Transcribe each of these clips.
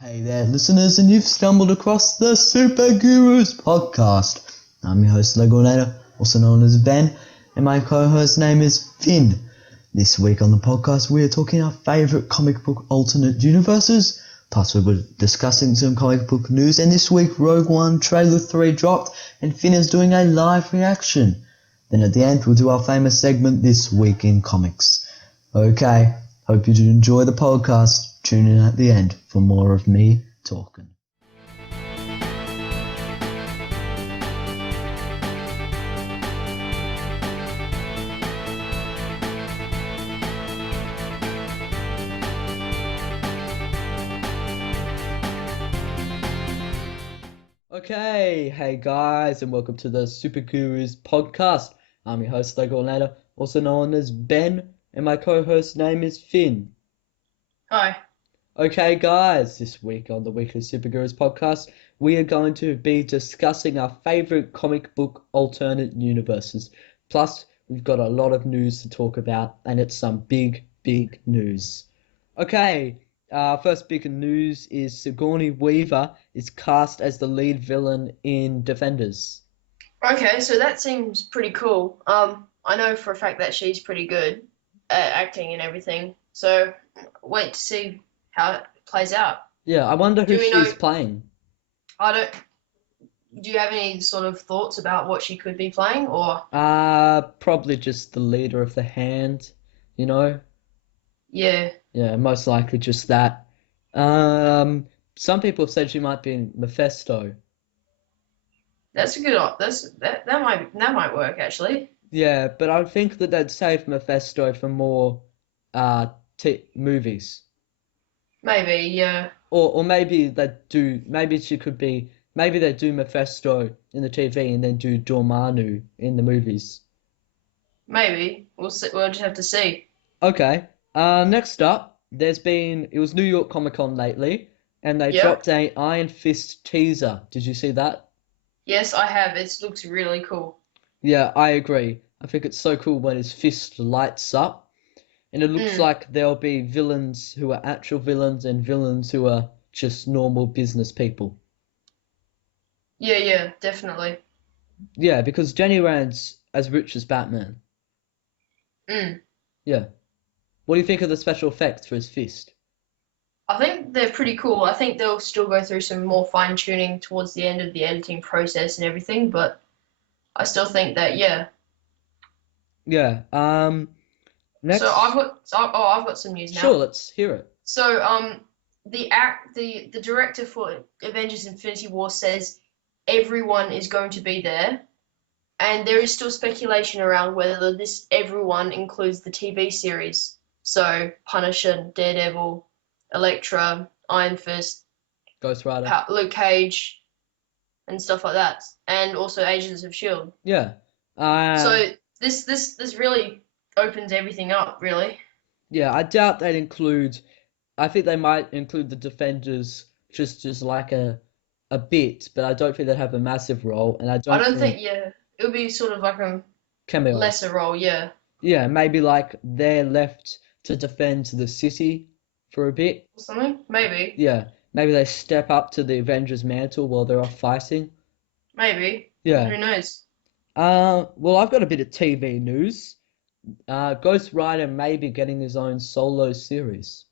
Hey there, listeners, and you've stumbled across the Super Gurus podcast. I'm your host, Legornator, also known as Ben, and my co-host name is Finn. This week on the podcast, we are talking our favourite comic book alternate universes, plus we're discussing some comic book news, and this week Rogue One Trailer 3 dropped, and Finn is doing a live reaction. Then at the end, we'll do our famous segment, This Week in Comics. Okay, hope you do enjoy the podcast. Tune in at the end for more of me talking. Okay, hey guys, and welcome to the Super Gurus podcast. I'm your host, Legornator, also known as Ben, and my co-host name is Finn. Hi. Okay, guys, this week on the Weekly Super Gurus podcast, we are going to be discussing our favourite comic book alternate universes. Plus, we've got a lot of news to talk about, and it's some big news. Okay, first big news is Sigourney Weaver is cast as the lead villain in Defenders. Okay, so that seems pretty cool. I know for a fact that she's pretty good at acting and everything. So wait to see how it plays out. Yeah, I wonder who Do we know? she's playing. I don't. Do you have any sort of thoughts about what she could be playing, or? Probably just the leader of the hand, you know? Yeah, Yeah, most likely just that. Some people have said she might be in Mephisto. that's a good. That might work actually. Yeah, but I would think that they'd save Mephisto for more movies. Maybe, yeah. Or maybe maybe they do Mephisto in the TV and then do Dormammu in the movies. Maybe we'll see. We'll just have to see. Okay. Next up, it was New York Comic Con lately, and they Yep. dropped a Iron Fist teaser. Did you see that? Yes, I have. It looks really cool. Yeah, I agree. I think it's so cool when his fist lights up, and it looks like there'll be villains who are actual villains and villains who are just normal business people. Yeah, definitely. Yeah, because Jenny Rand's as rich as Batman. Mm. Yeah. What do you think of the special effects for his fist? I think they're pretty cool. I think they'll still go through some more fine tuning towards the end of the editing process and everything, but I still think that yeah. Yeah. Next. So I've got some news Sure, now. let's hear it. So the director for Avengers Infinity War says everyone is going to be there, and there is still speculation around whether this everyone includes the TV series. So Punisher, Daredevil, Elektra, Iron Fist, Ghost Rider. Luke Cage, and stuff like that, and also Agents of Shield. Yeah. So this really opens everything up, really. Yeah, I doubt they'd include. I think they might include the Defenders just as like a bit, but I don't think they'd have a massive role, and I I don't don't think think it would be sort of like a cameos. lesser role, yeah. Yeah, maybe like they're left to defend the city for a bit. Or something, maybe, Yeah, maybe they step up to the Avengers mantle while they're off fighting. maybe. Yeah. Who knows? Well, I've got a bit of TV news. Ghost Rider may be getting his own solo series.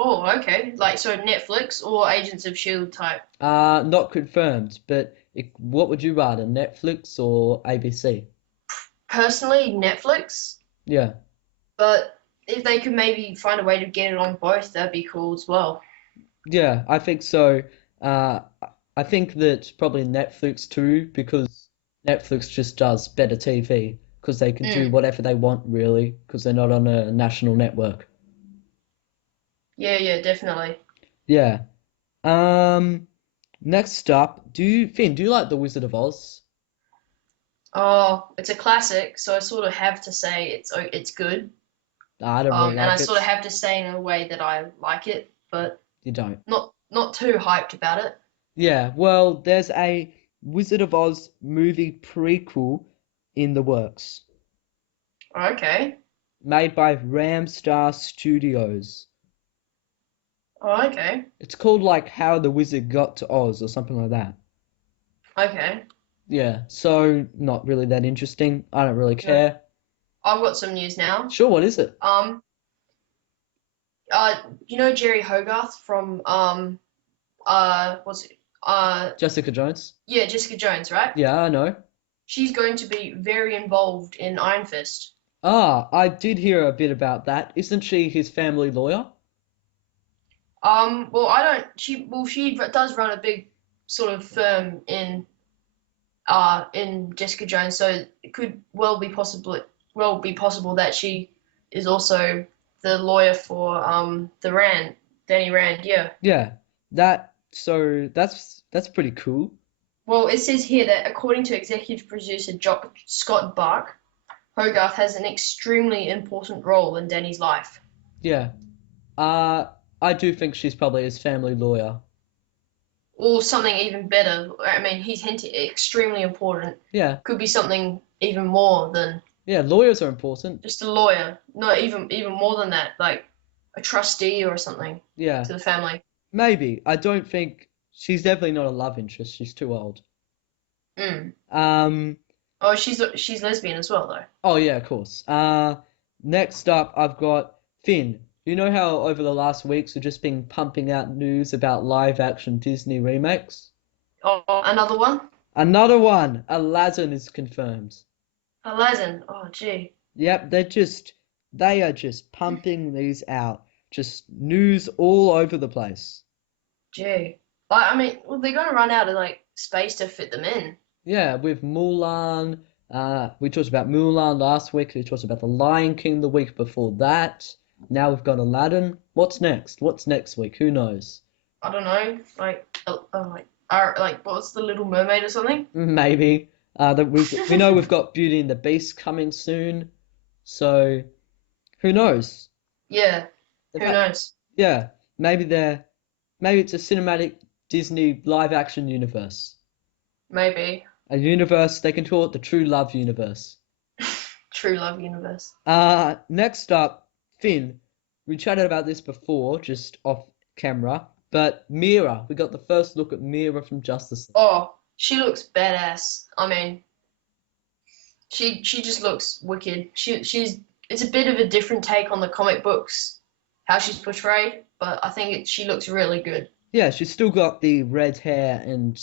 Oh, okay. Like so, Netflix or Agents of Shield type. Not confirmed, but what would you rather, Netflix or ABC? Personally, Netflix, Yeah. but if they could maybe find a way to get it on both, that'd be cool as well. Yeah, I think so. Uh, I think that probably Netflix too, because Netflix just does better TV, because they can do Mm. whatever they want, really, because they're not on a national network. Yeah, definitely. Yeah. Next up, Finn, do you like The Wizard of Oz? Oh, it's a classic, so I sort of have to say it's good. I don't really And I like it. sort of have to say in a way that I like it, but You don't. not too hyped about it. Yeah, well, there's a Wizard of Oz movie prequel in the works, Okay. made by Ramstar Studios. Oh, okay. It's called like How the Wizard Got to Oz or something like that. Okay. Yeah, so not really that interesting. I don't really No. care. I've got some news now. Sure, what is it? Um, uh, you know Jerry Hogarth from what's it? Jessica Jones? Yeah, Jessica Jones, right? Yeah, I know. She's going to be very involved in Iron Fist. Ah, I did hear a bit about that. Isn't she his family lawyer? Well, I don't. She does run a big sort of firm in Jessica Jones, so it could well be possible that she is also the lawyer for Danny Rand. Yeah. Yeah, that's pretty cool. Well, it says here that according to executive producer Scott Bark, Hogarth has an extremely important role in Danny's life. Yeah. Uh, I do think she's probably his family lawyer. Or something even better. I mean, he's hinted extremely important. Yeah. Could be something even more than Yeah, lawyers are important. just a lawyer. No, even more than that, like a trustee or something Yeah, to the family. maybe. I don't think she's definitely not a love interest. She's too old. Mm. Um, Oh, she's lesbian as well though. oh yeah, of course. Next up I've got Finn. You know how over the last weeks we've just been pumping out news about live action Disney remakes? Oh, another one. Another one, Aladdin is confirmed. Aladdin. Oh, gee. Yep, they are just pumping these out. Just news all over the place. Gee. Like, I mean, well, they're gonna run out of like space to fit them in. Yeah, with Mulan. We talked about Mulan last week. We talked about The Lion King the week before that. Now we've got Aladdin. What's next? What's next week? Who knows? I don't know. Like what's the Little Mermaid or something? Maybe. We know we've got Beauty and the Beast coming soon. So who knows? Yeah. They've Who had- knows? yeah, maybe it's a cinematic Disney live action universe. Maybe. A universe they can call it the True Love universe. True Love Universe. Next up, Finn. We chatted about this before, just off camera, but Mira. We got the first look at Mira from Justice League. Oh, she looks badass. I mean, she just looks wicked. She's it's a bit of a different take on the comic books, how she's portrayed, but I think she looks really good. Yeah, she's still got the red hair and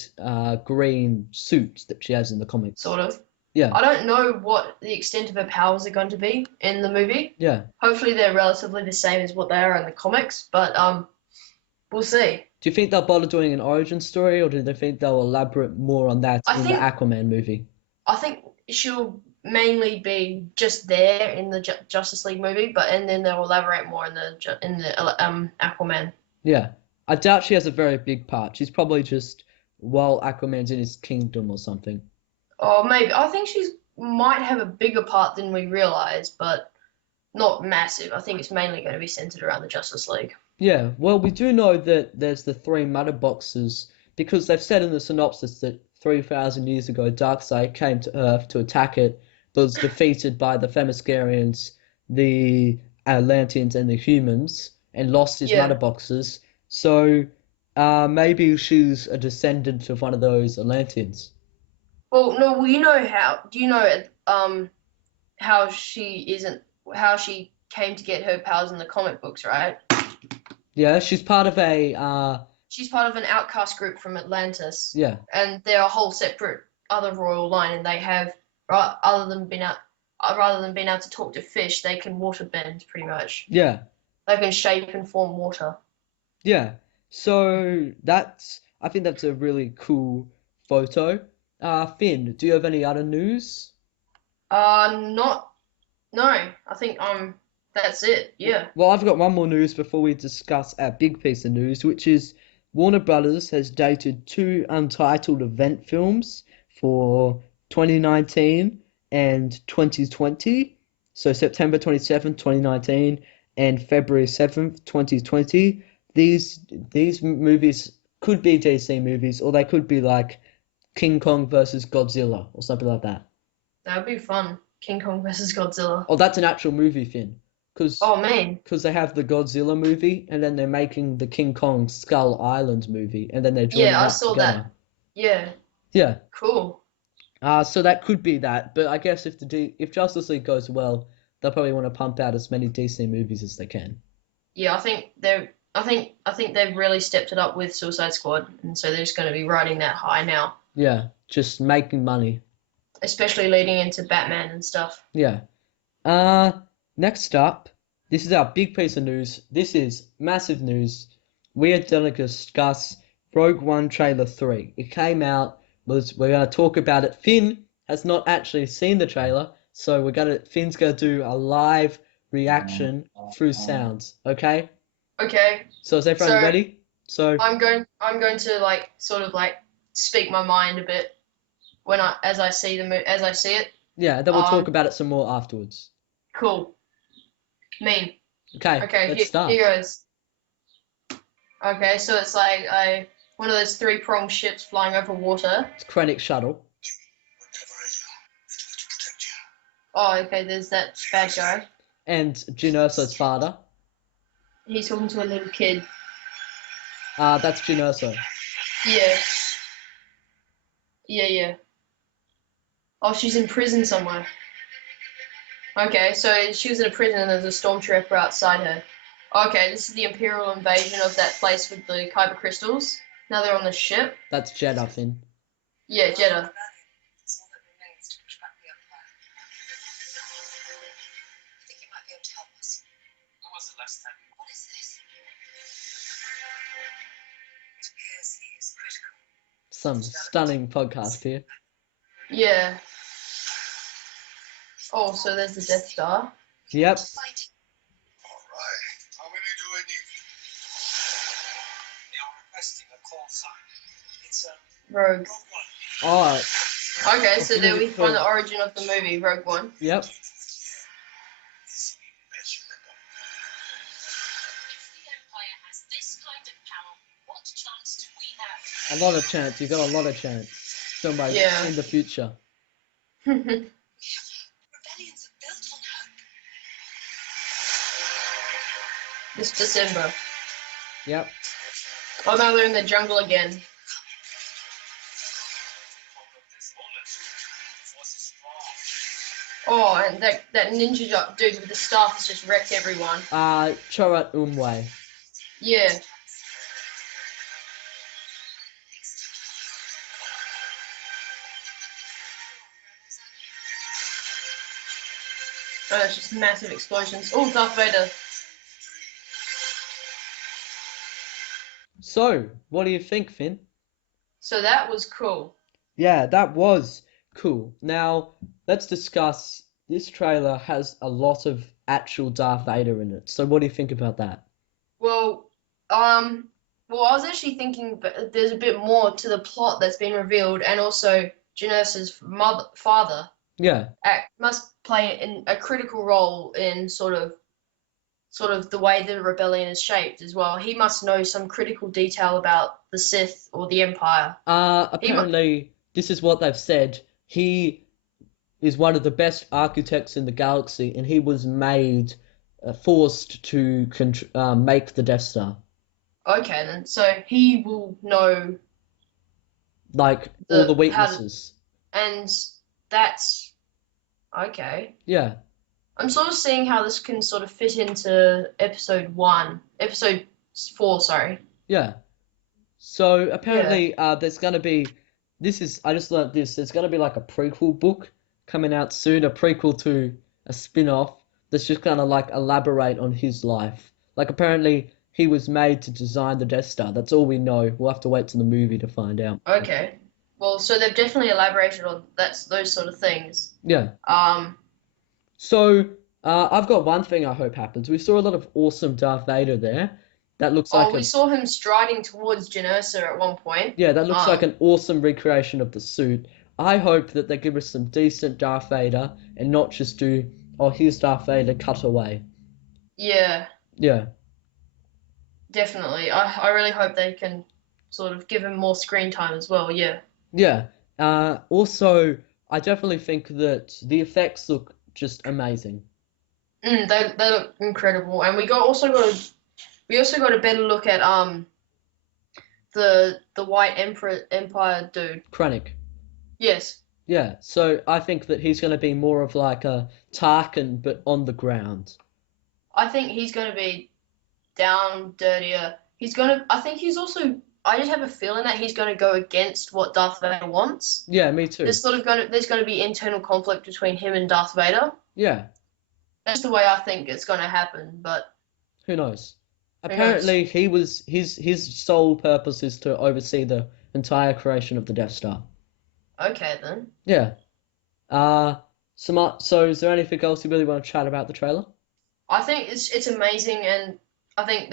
green suit that she has in the comics. Sort of. Yeah, I don't know what the extent of her powers are going to be in the movie. yeah. Hopefully they're relatively the same as what they are in the comics, but we'll see. Do you think they'll bother doing an origin story, or do they think they'll elaborate more on that I in the think- Aquaman movie? I think she'll mainly be just there in the Justice League movie, and then they'll elaborate more in the Aquaman. Yeah, I doubt she has a very big part. She's probably just while Aquaman's in his kingdom or something. Or maybe I think she's might have a bigger part than we realize, but not massive. I think it's mainly going to be centered around the Justice League. Yeah, well, we do know that there's the three mother boxes because they've said in the synopsis that 3,000 years ago Darkseid came to Earth to attack it, but was defeated by the Themyscirians, the Atlanteans, and the humans, and lost his Yeah. mother boxes. So maybe she's a descendant of one of those Atlanteans. Well, no, well, you know how? Do you know how she came to get her powers in the comic books, right? Yeah, she's part of a She's part of an outcast group from Atlantis, yeah. and they're a whole separate other royal line, and they have rather than being able to talk to fish, they can water bend pretty much. Yeah. They can shape and form water. Yeah. So I think that's a really cool photo. Finn, do you have any other news? Not no. I think that's it. Yeah. Well, I've got one more news before we discuss our big piece of news, which is Warner Brothers has dated two untitled event films for 2019 and 2020. So September 27th, 2019 and February 7th, 2020. These movies could be DC movies, or they could be like King Kong versus Godzilla or something like that. That would be fun. King Kong versus Godzilla. Oh, that's an actual movie, Finn. because Oh man. they have the Godzilla movie, and then they're making the King Kong Skull Island movie, and then they're joining Yeah, I up saw together. that. Yeah, Yeah. cool. So that could be that, but I guess if Justice League goes well, they'll probably want to pump out as many DC movies as they can. Yeah, I think they've really stepped it up with Suicide Squad, and so they're just going to be riding that high now, Yeah, just making money. especially leading into Batman and stuff. Yeah. Next up, this is our big piece of news. This is massive news. We are going to discuss Rogue One Trailer 3. It came out. We're going to talk about it. Finn has not actually seen the trailer, so Finn's going to do a live reaction through sounds. Okay? Okay, So is everyone ready? So I'm going to like sort of like speak my mind a bit as I see it. yeah, then we'll talk about it some more afterwards. Cool. Mean. Okay, Okay, let's start. here goes. Okay, so it's like one of those three-pronged ships flying over water. It's Krennic shuttle. Oh, okay, there's that bad guy. And Jyn Erso's father. He's talking to a little kid. That's Jyn Erso. Yeah. Yeah. Oh, she's in prison somewhere. Okay, so she was in a prison and there's a stormtrooper outside her. Okay, this is the Imperial invasion of that place with the Kyber crystals. Now they're on the ship. That's Jedha, Finn. Yeah, Jeddah. Some stunning podcast here. Yeah. Oh, so there's the Death Star. Yep. Alright, how many do I need? They are requesting a call sign. It's Rogue. Oh, Okay, so there we find the origin of the movie, Rogue One. yep. A lot of chance. You've got a lot of chance. Somebody Yeah. in the future. Rebellions are built on hope. This December. Yep. Oh, now they're in the jungle again. Oh, and that ninja dude with the staff has just wrecked everyone. Chorat Umwe. Yeah. Oh, it's just massive explosions. Oh, Darth Vader. So, what do you think, Finn? So that was cool. Yeah, that was cool. Now, let's discuss. This trailer has a lot of actual Darth Vader in it. So, what do you think about that? Well, I was actually thinking there's a bit more to the plot that's been revealed, and also Jyn Erso's father Yeah. must play a critical role in sort of the way the rebellion is shaped as well. He must know some critical detail about the Sith or the Empire. Apparently, this is what they've said. He is one of the best architects in the galaxy, and he was forced to make the Death Star. Okay, then. So he will know, Like, all the weaknesses. and that's okay. Yeah. I'm sort of seeing how this can sort of fit into episode 4, sorry. Yeah. So apparently, there's gonna be. I just learned this. There's gonna be like a prequel book coming out soon, a prequel to a spin-off that's just gonna like elaborate on his life. Like apparently, he was made to design the Death Star. That's all we know. We'll have to wait till the movie to find out. Okay. Well, so they've definitely elaborated on those sort of things. Yeah. So, I've got one thing I hope happens. We saw a lot of awesome Darth Vader there. That looks like we saw him striding towards Jyn Erso at one point. Yeah, that looks like an awesome recreation of the suit. I hope that they give us some decent Darth Vader and not just do, oh, here's Darth Vader, cut away. Yeah. Yeah. Definitely. I really hope they can sort of give him more screen time as well, yeah. Yeah. Also, I definitely think that the effects look just amazing. They look incredible, and we also got a better look at the White Empire dude. Krennic. Yes, Yeah, so I think that he's going to be more of like a Tarkin, but on the ground. I think he's going to be down, dirtier. I think he's also. I just have a feeling that he's going to go against what Darth Vader wants. Yeah, me too. There's going to be internal conflict between him and Darth Vader. Yeah, That's the way I think it's going to happen, but who knows? knows? Apparently, his sole purpose is to oversee the entire creation of the Death Star. okay then. Yeah. So is there anything else you really want to chat about the trailer? I think it's amazing, and I think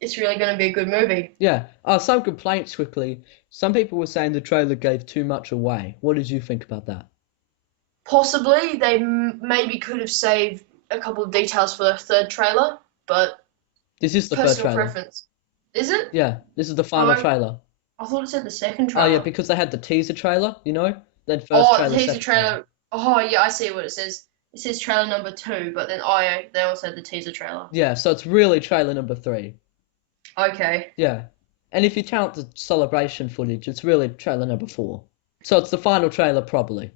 it's really going to be a good movie. Yeah. Some complaints quickly. Some people were saying the trailer gave too much away. What did you think about that? Possibly they maybe could have saved a couple of details for the third trailer, but This is the third personal trailer. preference. Is it? Yeah, this is the final Oh, trailer. I thought it said the second Oh trailer. yeah, because they had the teaser trailer, then first Oh, trailer, the teaser second trailer. Oh, yeah, I see what it says. It says trailer number 2, but then they also had the teaser trailer. Yeah, so it's really trailer number 3. Okay. Yeah, and if you count the celebration footage, it's really trailer number 4. So it's the final trailer probably.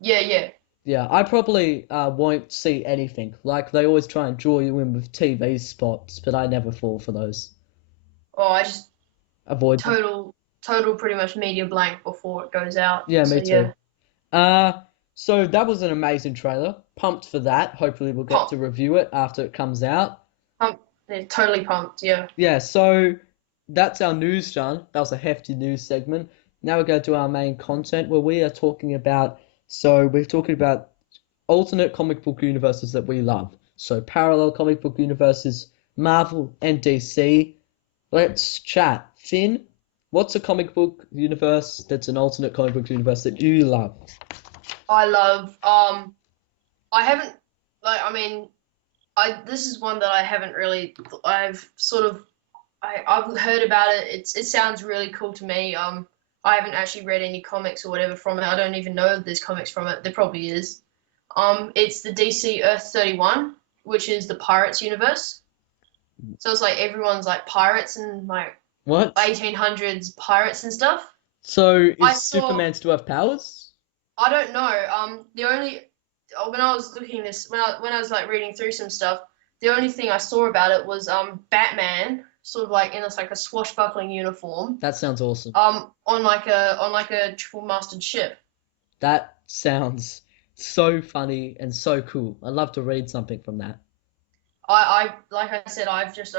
Yeah. Yeah, I probably won't see anything. Like they always try and draw you in with TV spots, but I never fall for those. Oh, I just Avoid them. total pretty much media blank before it goes out. Yeah, So, me too. So that was an amazing trailer. Pumped for that. Hopefully we'll get to review it after it comes out. They're totally pumped, yeah. Yeah, so that's our news done. That was a hefty news segment. Now we go to our main content where we're talking about alternate comic book universes that we love. So parallel comic book universes, Marvel and DC. Let's chat. Finn, what's a comic book universe that's an alternate comic book universe that you love? I love this is one that I haven't really I've heard about it. It sounds really cool to me. I haven't actually read any comics or whatever from it. I don't even know if there's comics from it. There probably is. It's the DC Earth 31, which is the Pirates universe. So it's like everyone's like pirates and like What? 1800s pirates and stuff. So I is saw- Superman still have powers? I don't know. When I was when I was like reading through some stuff, the only thing I saw about it was Batman sort of like in a swashbuckling uniform. That sounds awesome. On like a triple-masted ship. That sounds so funny and so cool. I'd love to read something from that. I like I said, I just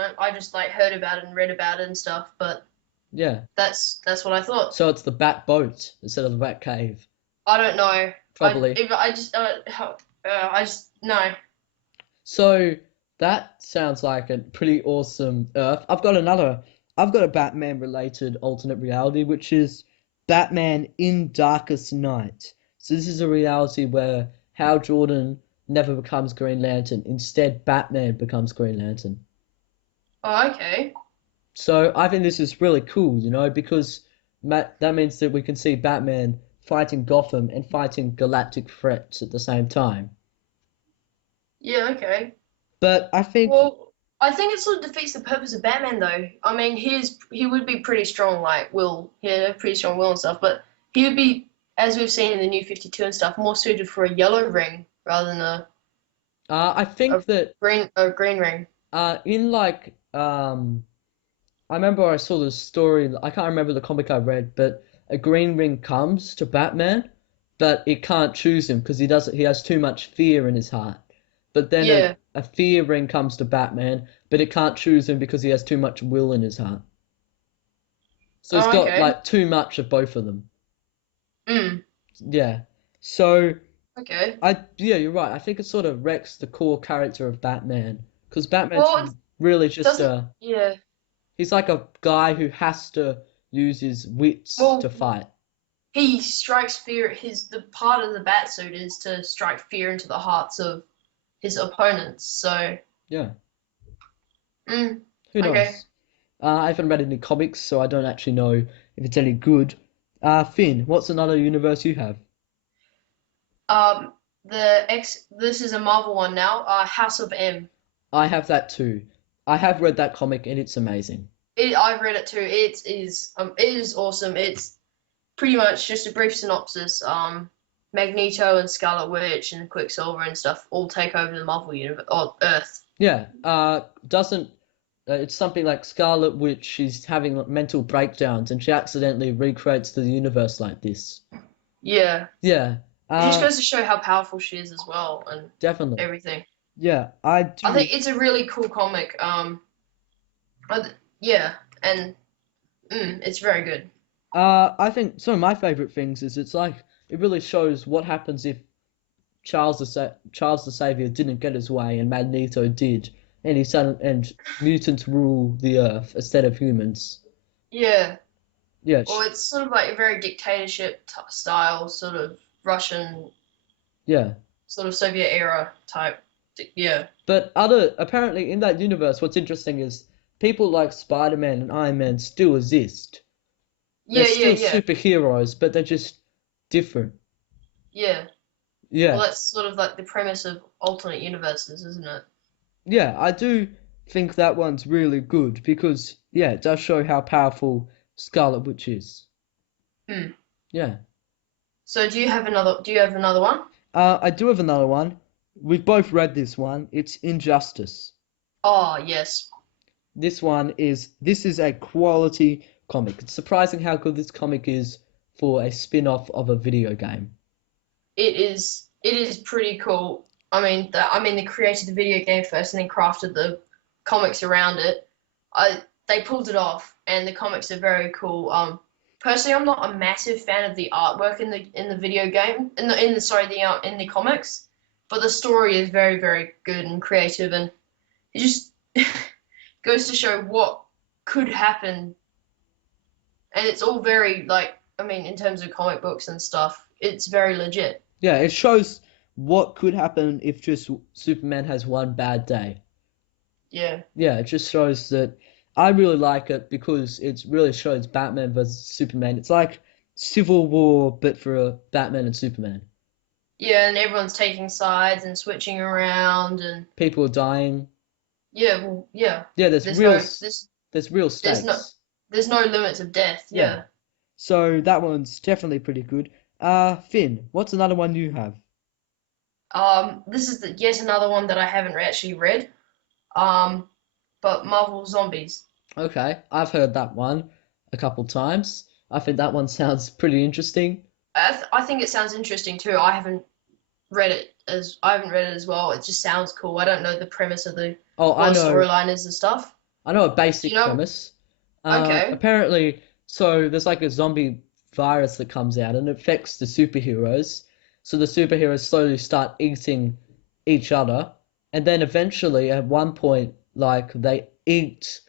like heard about it and read about it and stuff, but Yeah. that's what I thought. So it's the Bat Boat instead of the Bat Cave. I don't know. Probably. I just no. So that sounds like a pretty awesome Earth. I've got a Batman related alternate reality, which is Batman in Darkest Night. So this is a reality where Hal Jordan never becomes Green Lantern. Instead, Batman becomes Green Lantern. Oh, okay. So I think this is really cool, because that means that we can see Batman fighting Gotham and fighting galactic threats at the same time. Yeah, okay. But I think Well, I think it sort of defeats the purpose of Batman, though. I mean, he would be pretty strong, like pretty strong will and stuff. But he would be, as we've seen in the New 52 and stuff, more suited for a yellow ring rather than I think that a green ring. in like I remember I saw this story. I can't remember the comic I read, but a green ring comes to Batman, but it can't choose him because he has too much fear in his heart. But then Yeah. a fear ring comes to Batman, but it can't choose him because he has too much will in his heart. So it's Oh, got okay. like too much of both of them. Mm. Yeah. So Okay. yeah, you're right. I think it sort of wrecks the core character of Batman because Batman's Well, really just Yeah. he's like a guy who has to use his wits Well, to fight. He strikes fear. The part of the Batsuit is to strike fear into the hearts of his opponents. So. Yeah. Mm. Who knows? Okay. I haven't read any comics, so I don't actually know if it's any good. Finn, what's another universe you have? This is a Marvel one now. House of M. I have that too. I have read that comic and it's amazing. I've read it too. It is awesome. It's pretty much just a brief synopsis. Magneto and Scarlet Witch and Quicksilver and stuff all take over the Marvel universe or Earth. Yeah. It's something like Scarlet Witch. She's having mental breakdowns and she accidentally recreates the universe like this. Yeah. Yeah. It just goes to show how powerful she is as well and Definitely. everything. Yeah, I do. I think it's a really cool comic. Yeah, and it's very good. I think some of my favorite things is it's like it really shows what happens if Charles the Savior didn't get his way and Magneto did, and mutants rule the Earth instead of humans. Yeah. Yeah. Well, it's sort of like a very dictatorship style, sort of Russian, Yeah. sort of Soviet era type. Yeah. But apparently in that universe, what's interesting is people like Spider-Man and Iron Man still exist. Yeah, They're still superheroes, but they're just different. Yeah. Yeah. Well, that's sort of like the premise of alternate universes, isn't it? Yeah, I do think that one's really good because, yeah, it does show how powerful Scarlet Witch is. Yeah. So do you have another one? I do have another one. We've both read this one. It's Injustice. Oh, yes. This is a quality comic. It's surprising how good this comic is for a spin-off of a video game. It is pretty cool. I mean, they created the video game first and then crafted the comics around it. They pulled it off, and the comics are very cool. Personally, I'm not a massive fan of the artwork in the video game, in the comics, but the story is very, very good and creative, and it just goes to show what could happen. And it's all very, like, I mean, in terms of comic books and stuff, it's very legit. Yeah, it shows what could happen if just Superman has one bad day. Yeah. Yeah, it just shows that I really like it because it really shows Batman versus Superman. It's like Civil War, but for Batman and Superman. Yeah, and everyone's taking sides and switching around, and People are dying. yeah, well, yeah. Yeah, there's real stakes. There's no limits of death. Yeah. So that one's definitely pretty good. Finn, what's another one you have? This is yet another one that I haven't actually read. But Marvel Zombies. Okay, I've heard that one a couple times. I think that one sounds pretty interesting. I think it sounds interesting too. I haven't read it as well. It just sounds cool. I don't know the premise of the I know. storyline is and stuff. I know a basic premise. Okay. Apparently, so there's like a zombie virus that comes out and it affects the superheroes. So the superheroes slowly start eating each other, and then eventually, at one point, like they eat.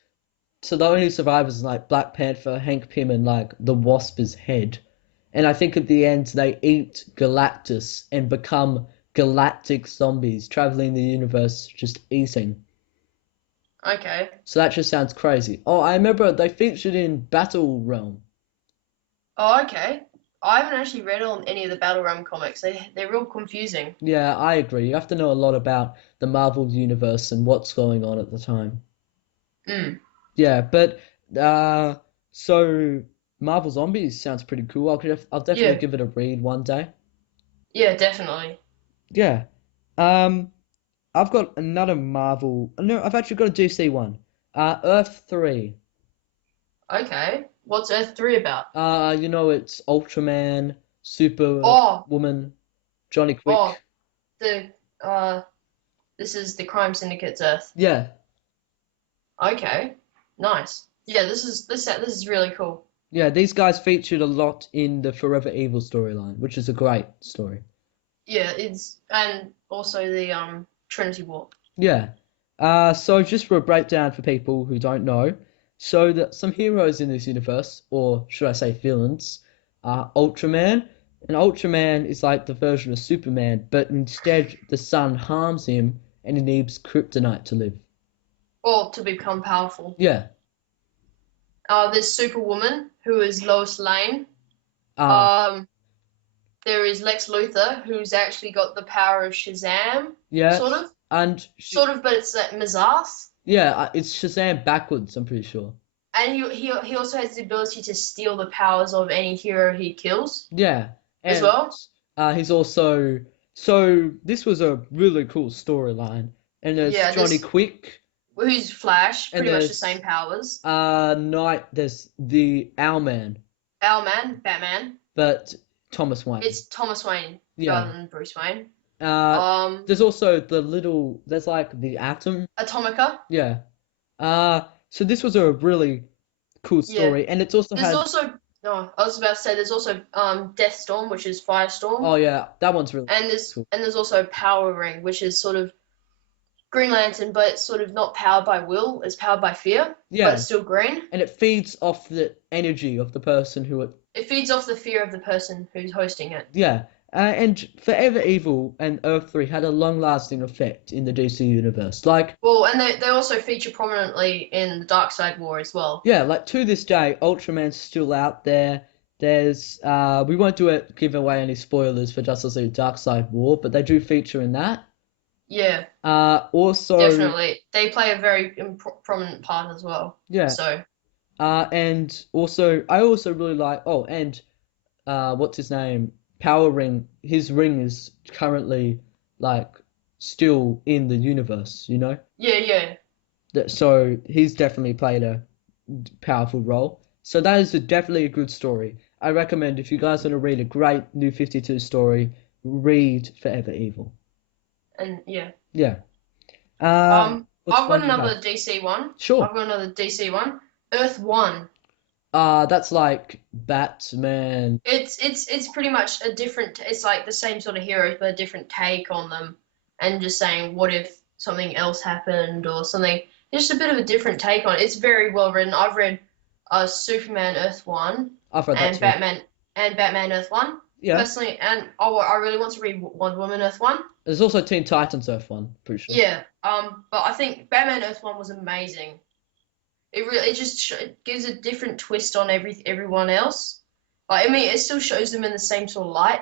So the only survivors are like Black Panther, Hank Pym, and like the Wasp's head. And I think at the end they eat Galactus and become galactic zombies traveling the universe just eating. Okay. So that just sounds crazy. Oh, I remember they featured in Battle Realm. Oh, okay. I haven't actually read on any of the Battle Realm comics. They're real confusing. Yeah, I agree. You have to know a lot about the Marvel universe and what's going on at the time. Yeah, but so Marvel Zombies sounds pretty cool. I'll definitely give it a read one day. Yeah, definitely. Yeah. I've got another Marvel. No, I've actually got a DC one. Earth 3. Okay. What's Earth 3 about? It's Ultraman, Superwoman, Johnny Quick. This is the Crime Syndicate's Earth. Yeah. Okay. Nice. Yeah, this is really cool. Yeah, these guys featured a lot in the Forever Evil storyline, which is a great story. Yeah, and also the Trinity War. Yeah. So just for a breakdown for people who don't know, so that some heroes in this universe, or should I say villains, are Ultraman. And Ultraman is like the version of Superman, but instead the sun harms him and he needs kryptonite to live. Or to become powerful. Yeah. There's Superwoman, who is Lois Lane. there is Lex Luthor, who's actually got the power of Shazam, Yeah, sort of, and but it's like Mazarth. yeah, it's Shazam backwards, I'm pretty sure. And he also has the ability to steal the powers of any hero he kills Yeah, as and well. he's also so this was a really cool storyline, and there's Yeah, Johnny this Quick, who's Flash, and pretty much the there's same powers. there's the Owlman, Owlman, Batman. but Thomas Wayne. It's Thomas Wayne rather than Bruce Wayne. There's also there's like the Atom. Atomica. Yeah. So this was a really cool Yeah. story, and it's also There's had. also no, I was about to say there's also Deathstorm, which is Firestorm. Oh yeah, that one's really And there's cool. also Power Ring, which is sort of Green Lantern, but it's sort of not powered by will, it's powered by fear, Yeah, but it's still green. and it feeds off the energy of the person who it. It feeds off the fear of the person who's hosting it. Yeah, and Forever Evil and Earth 3 had a long-lasting effect in the DC universe. Like, Well, and they also feature prominently in the Dark Side War as well. yeah, like to this day, Ultraman's still out there. There's we won't give away any spoilers for Justice League Dark Side War, but they do feature in that. Yeah, Also, definitely. They play a very prominent part as well. yeah. So, And also, I also really like. Oh, and what's his name? Power Ring. His ring is currently like still in the universe. You know. yeah. So he's definitely played a powerful role. So that is definitely a good story. I recommend if you guys want to read a great New 52 story, read Forever Evil. And yeah. Yeah. I've got one do you another have? DC one. Sure. I've got another DC one. Earth 1. That's like Batman. It's pretty much a different. It's like the same sort of heroes, but a different take on them, and just saying what if something else happened or something. Just a bit of a different take on it. It's very well written. I've read Superman Earth 1 I've read that and too. Batman Earth 1 Yeah. personally, and I really want to read Wonder Woman Earth 1. There's also Teen Titans Earth 1, pretty sure. Yeah. But I think Batman Earth 1 was amazing. It just gives a different twist on everyone else. Like, I mean, it still shows them in the same sort of light,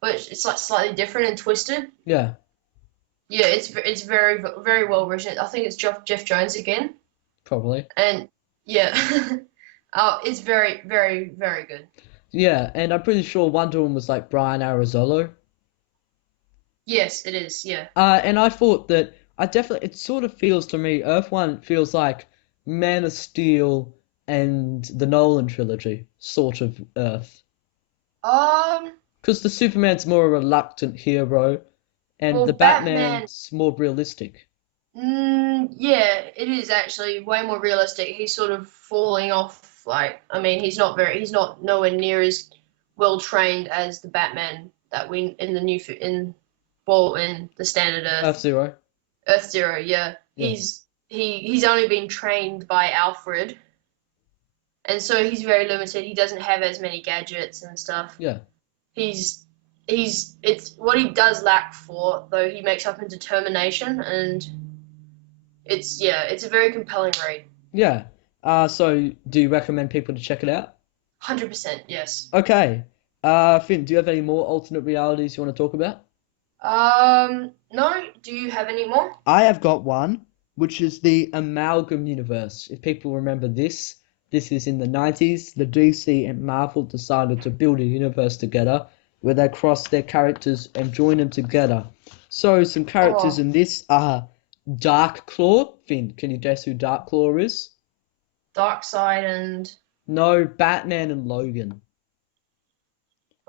but it's like slightly different and twisted. Yeah. Yeah, it's very very well written. I think it's Jeff Jones again, Probably. and yeah, it's very very very good. Yeah, and I'm pretty sure Wonder Woman was like Brian Azzarello. Yes, it is. Yeah. And I thought that it sort of feels to me, Earth 1 feels like Man of Steel and the Nolan trilogy, sort of Earth. Because the Superman's more a reluctant hero, and Well, the Batman's more realistic. Yeah, it is actually way more realistic. He's sort of falling off. Like, I mean, he's not nowhere near as well trained as the Batman that we in the in the standard Earth. F-Zero. Earth-Zero, yeah. Yeah. He's only been trained by Alfred, and so he's very limited. He doesn't have as many gadgets and stuff. Yeah. It's what he does lack for, though he makes up in determination, and it's a very compelling read. Yeah. So do you recommend people to check it out? 100%, yes. Okay. Finn, do you have any more alternate realities you want to talk about? No. Do you have any more? I have got one, which is the Amalgam Universe. If people remember this is in the 90s. The DC and Marvel decided to build a universe together where they cross their characters and join them together. So some characters in this are Darkclaw. Finn, can you guess who Darkclaw is? Darkseid and... No, Batman and Logan.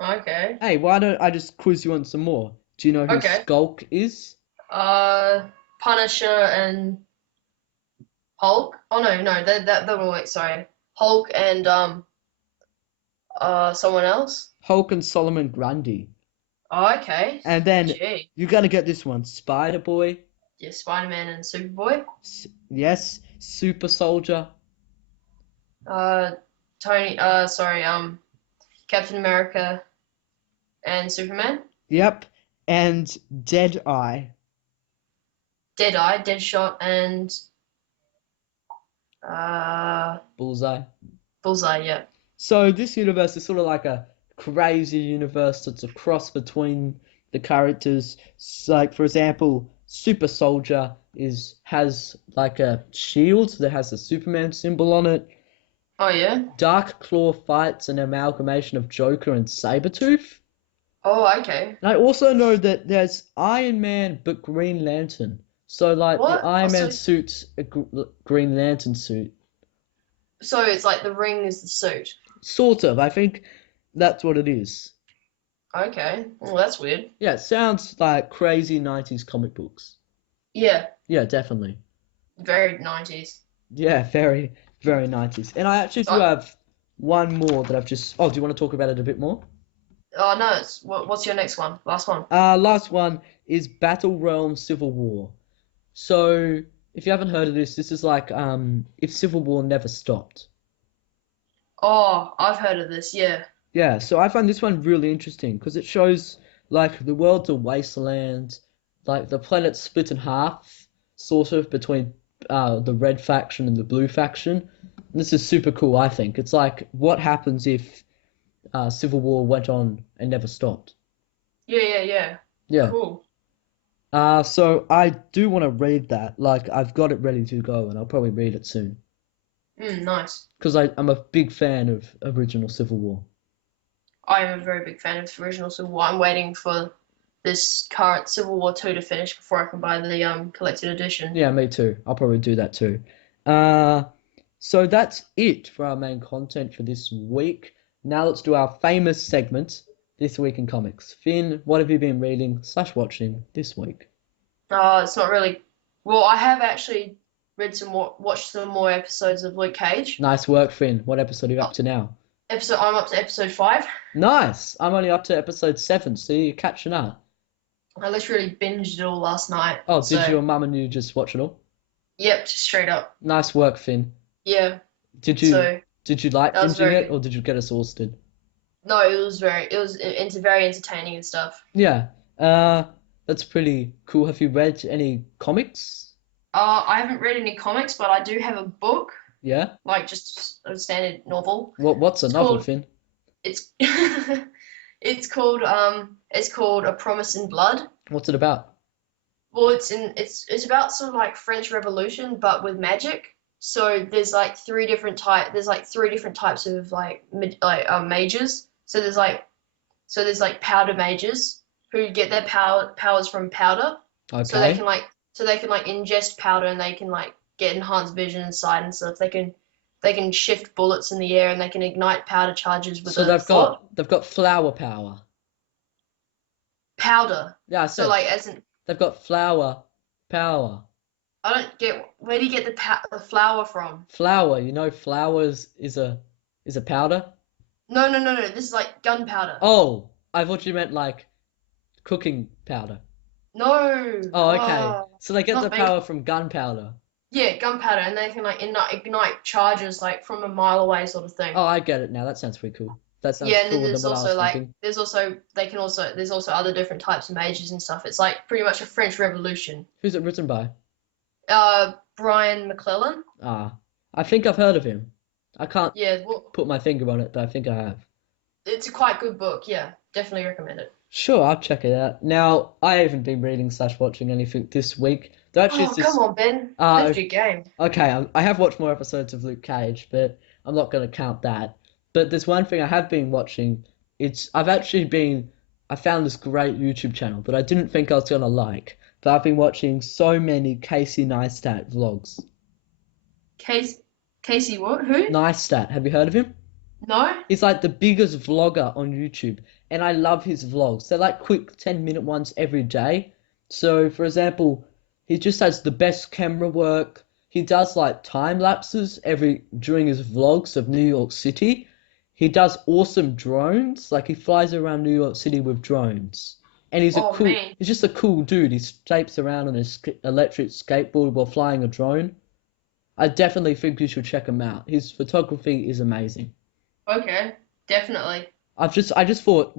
Okay. Hey, why don't I just quiz you on some more? Do you know who Okay. Skulk is? Punisher and Hulk. Oh no, that wait, sorry. Hulk and someone else. Hulk and Solomon Grundy. Oh, okay. And then Gee. you gotta get this one. Spider-Boy. Yeah, Spider-Man and Superboy. Yes. Super Soldier. Captain America and Superman. Yep. And Deadeye. Deadeye, Deadshot, and Bullseye. Bullseye. Yeah. So this universe is sort of like a crazy universe that's a cross between the characters. Like for example, Super Soldier has like a shield that has a Superman symbol on it. Oh yeah. Dark Claw fights an amalgamation of Joker and Sabretooth. Oh, okay. And I also know that there's Iron Man but Green Lantern. So like the What? Iron So Man suit's a Green Lantern suit. so it's like the ring is the suit. Sort of. I think that's what it is. Okay. Well, that's weird. Yeah, it sounds like crazy 90s comic books. Yeah. Yeah, definitely. Very 90s. Yeah, very, very 90s. And I actually do have one more that I've just... Oh, do you want to talk about it a bit more? Oh no. What's your next one? Last one. Last one is Battle Realm Civil War. So, if you haven't heard of this, this is like if Civil War never stopped. Oh, I've heard of this. Yeah. Yeah, so I find this one really interesting because it shows like the world's a wasteland, like the planet's split in half, sort of between the red faction and the blue faction. And this is super cool, I think. It's like what happens if Civil War went on and never stopped. Yeah. Yeah. Cool. So I do want to read that. Like I've got it ready to go, and I'll probably read it soon Nice. because I'm a big fan of original Civil War. I am a very big fan of the original Civil War. I'm waiting for this current Civil War 2 to finish before I can buy the collected edition. Yeah, me too. I'll probably do that too. So that's it for our main content for this week. Now let's do our famous segment, This Week in Comics. Finn, what have you been reading / watching this week? It's not really. Well, I have actually watched some more episodes of Luke Cage. Nice work, Finn. What episode are you up to now? I'm up to episode 5. Nice. I'm only up to episode 7, so you're catching up. I literally binged it all last night. Oh, so, did your mum and you just watch it all? Yep, just straight up. Nice work, Finn. Yeah. Did you So like that was binging very it, good. or did you get exhausted? No, it was very entertaining and stuff. Yeah. That's pretty cool. Have you read any comics? I haven't read any comics, but I do have a book, Yeah. like just a standard novel. What's a It's novel, called- Finn? It's it's called A Promise in Blood. What's it about? Well, it's about sort of like French Revolution, but with magic. So there's like three different types of mages. So there's like powder mages who get their powers from powder. Okay. So they can ingest powder and they can like get enhanced vision and sight and stuff. They can shift bullets in the air and they can ignite powder charges with So a thought. they've got flower power. Powder. Yeah, I So said like as in they've got flower power. I don't get where do you get the flower from? Flour, you know, flowers is a powder. No. This is like gunpowder. Oh, I thought you meant like cooking powder. No. Oh, okay. So they get not the me. power from gunpowder. Yeah, gunpowder, and they can like ignite charges like from a mile away, sort of thing. Oh, I get it now. That sounds pretty cool. That sounds Yeah, and then cooler there's than what I also was like thinking. there's also other different types of mages and stuff. It's like pretty much a French Revolution. Who's it written by? Brian McClellan. I think I've heard of him. I can't Yeah, well, put my finger on it, but I think I have. it's a quite good book. Yeah, definitely recommend it. Sure, I'll check it out. Now, I haven't been reading / watching anything this week. There actually Oh, is this. come on, Ben. Uh, Lift your game. Okay, I have watched more episodes of Luke Cage, but I'm not going to count that. But there's one thing I have been watching. I found this great YouTube channel that I didn't think I was going to like. But I've been watching so many Casey Neistat vlogs. Casey, what? Who? Neistat, have you heard of him? No? He's like the biggest vlogger on YouTube, and I love his vlogs. They're like quick 10-minute ones every day. So, for example, he just has the best camera work. He does like time lapses during his vlogs of New York City. He does awesome drones, like he flies around New York City with drones. And he's man. he's just a cool dude. He scrapes around on his electric skateboard while flying a drone. I definitely think you should check him out. His photography is amazing. Okay, definitely. I just thought,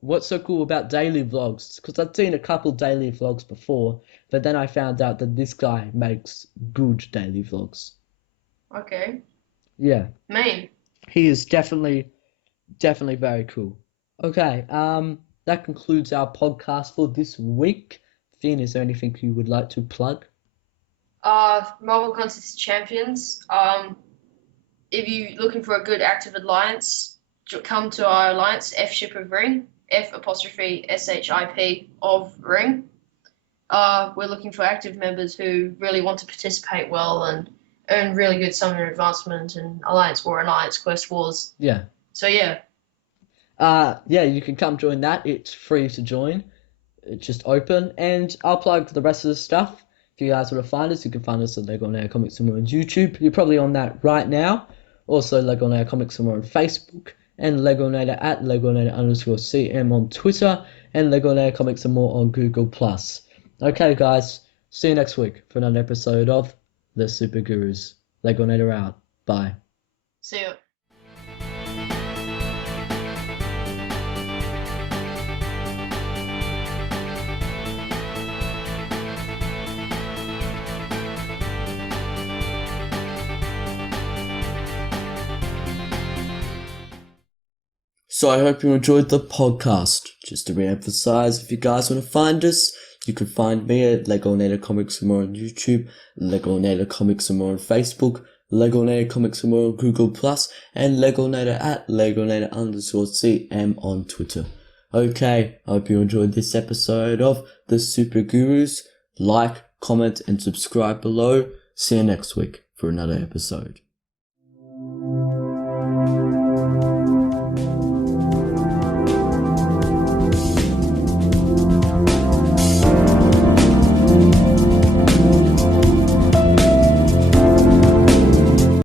what's so cool about daily vlogs? Because I'd seen a couple daily vlogs before, but then I found out that this guy makes good daily vlogs. Okay. Yeah, Man. he is definitely very cool. Okay, that concludes our podcast for this week. Finn, is there anything you would like to plug? Marvel Contest Champions. If you're looking for a good active alliance, come to our alliance, F Ship of Ring, F''SHIP of Ring. We're looking for active members who really want to participate well and earn really good summoner advancement and Alliance War and Alliance Quest Wars. Yeah. So yeah. Yeah, you can come join that. It's free to join. It's just open. And I'll plug the rest of the stuff. If you guys want to find us, you can find us at Lego Nail Comics and More on YouTube. You're probably on that right now. Also, Lego Nail Comics and More on Facebook. And Lego Nail at LegoNail_CM on Twitter. And Lego Nail Comics and More on Google+. Okay, guys. See you next week for another episode of The Super Gurus. Lego Nail out. Bye. See you. So I hope you enjoyed the podcast. Just to re-emphasize, if you guys want to find us, you can find me at Lego Nail Comics and More on YouTube, Lego Nail Comics and More on Facebook, Lego Nail Comics and More on Google+, and Lego Nail at LegoNail_CM on Twitter. Okay, I hope you enjoyed this episode of The Super Gurus. Like, comment, and subscribe below. See you next week for another episode.